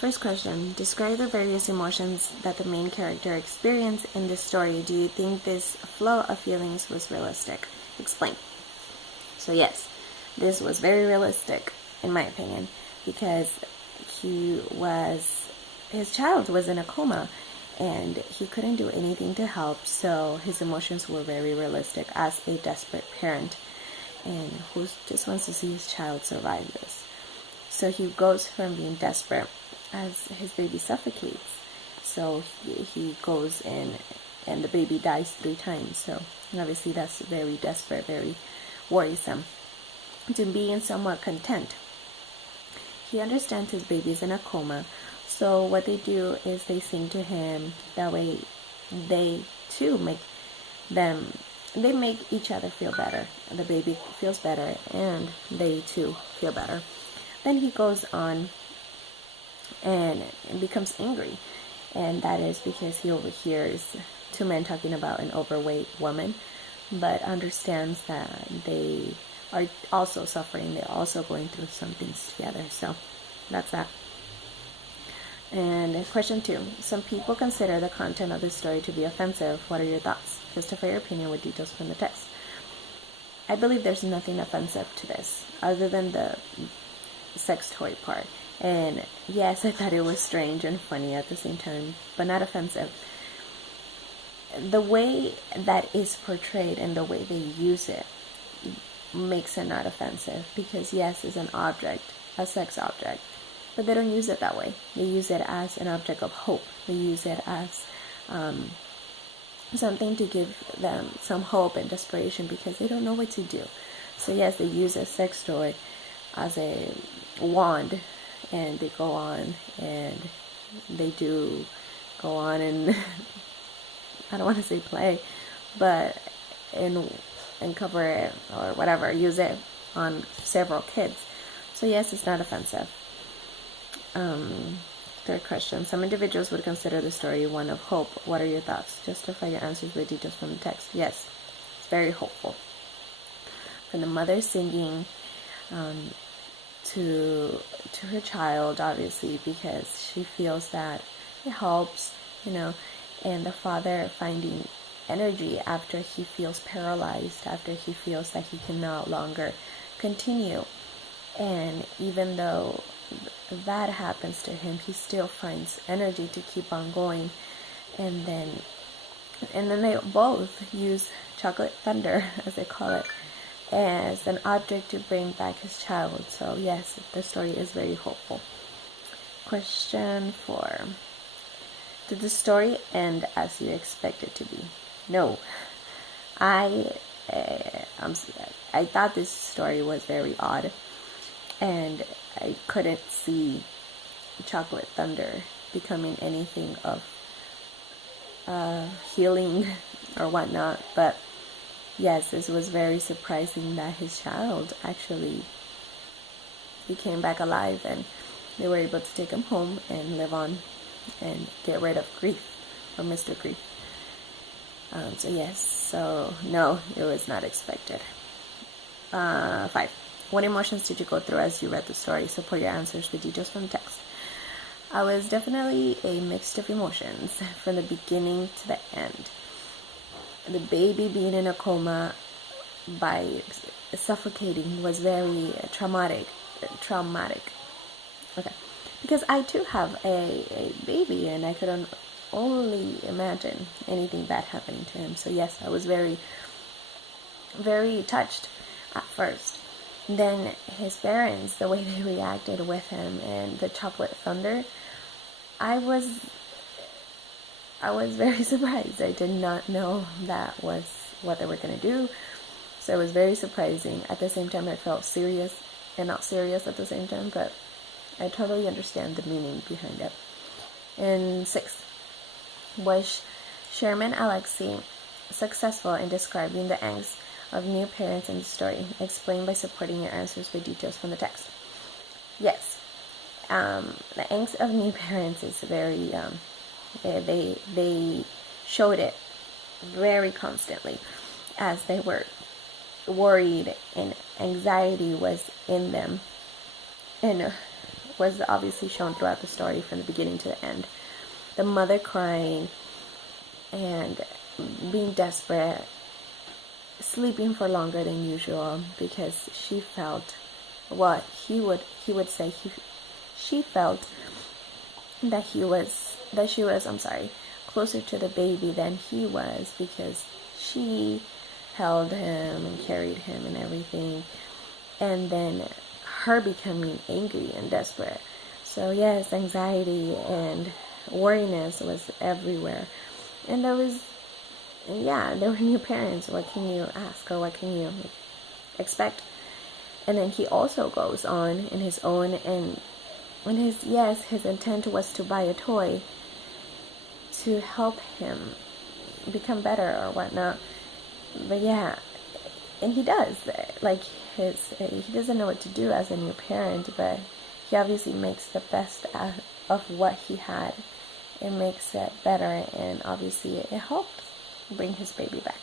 first question, describe the various emotions that the main character experienced in this story. Do you think this flow of feelings was realistic? Explain. So yes, this was very realistic, in my opinion, because his child was in a coma, and he couldn't do anything to help, so his emotions were very realistic as a desperate parent, and who just wants to see his child survive this. So he goes from being desperate as his baby suffocates. So he goes in, and the baby dies 3 times. So obviously that's very desperate, very worrisome, to being somewhat content. He understands his baby's in a coma. So what they do is they sing to him. That way they too make each other feel better. The baby feels better, and they too feel better. Then he goes on and becomes angry, and that is because he overhears 2 men talking about an overweight woman, but understands that they are also suffering. They're also going through some things together. So that's that. And question 2. Some people consider the content of this story to be offensive. What are your thoughts? Justify your opinion with details from the text. I believe there's nothing offensive to this, other than the sex toy part. And yes, I thought it was strange and funny at the same time, but not offensive. The way that is portrayed and the way they use it makes it not offensive, because yes, it's an object, a sex object, but they don't use it that way. They use it as an object of hope. They use it as something to give them some hope and desperation, because they don't know what to do. So yes, they use a sex toy as a wand, and they go on and they do go on and I don't want to say play, but and cover it or whatever, use it on several kids. So yes, it's not offensive. Third question. Some individuals would consider the story one of hope. What are your thoughts? Justify your answers with details from the text. Yes, it's very hopeful. From the mother singing to her child, obviously, because she feels that it helps, and the father finding energy after he feels paralyzed, after he feels that he can no longer continue. And even though that happens to him, he still finds energy to keep on going. And then they both use chocolate thunder, as they call it, as an object to bring back his child. So yes, the story is very hopeful. Question 4. Did the story end as you expected it to be? No. I thought this story was very odd, and I couldn't see chocolate thunder becoming anything of healing or whatnot. But yes, this was very surprising that his child actually became back alive, and they were able to take him home and live on and get rid of grief, or Mr. Grief. So no, it was not expected. 5. What emotions did you go through as you read the story? Support your answers with details from the text. I was definitely a mix of emotions from the beginning to the end. The baby being in a coma by suffocating was very traumatic. Okay. Because I too have a baby, and I could only imagine anything bad happening to him. So yes, I was very, very touched at first. Then his parents, the way they reacted with him, and the chocolate thunder, I was very surprised. I did not know that was what they were going to do. So it was very surprising. At the same time, I felt serious and not serious at the same time, but I totally understand the meaning behind it. And 6. Was Sherman Alexie successful in describing the angst of new parents in the story? Explain by supporting your answers with details from the text. Yes. The angst of new parents is very, they showed it very constantly, as they were worried and anxiety was in them. And was obviously shown throughout the story from the beginning to the end. The mother crying and being desperate, sleeping for longer than usual because she felt what he would say she felt that she was, I'm sorry, closer to the baby than he was because she held him and carried him and everything, and then her becoming angry and desperate. So yes, anxiety and worriness was everywhere. And there were new parents. What can you ask, or what can you expect? And then he also goes on in his own, and when his intent was to buy a toy to help him become better or whatnot. But yeah, and he does. Like he doesn't know what to do as a new parent, but he obviously makes the best out of what he had. It makes it better, and obviously it helped bring his baby back.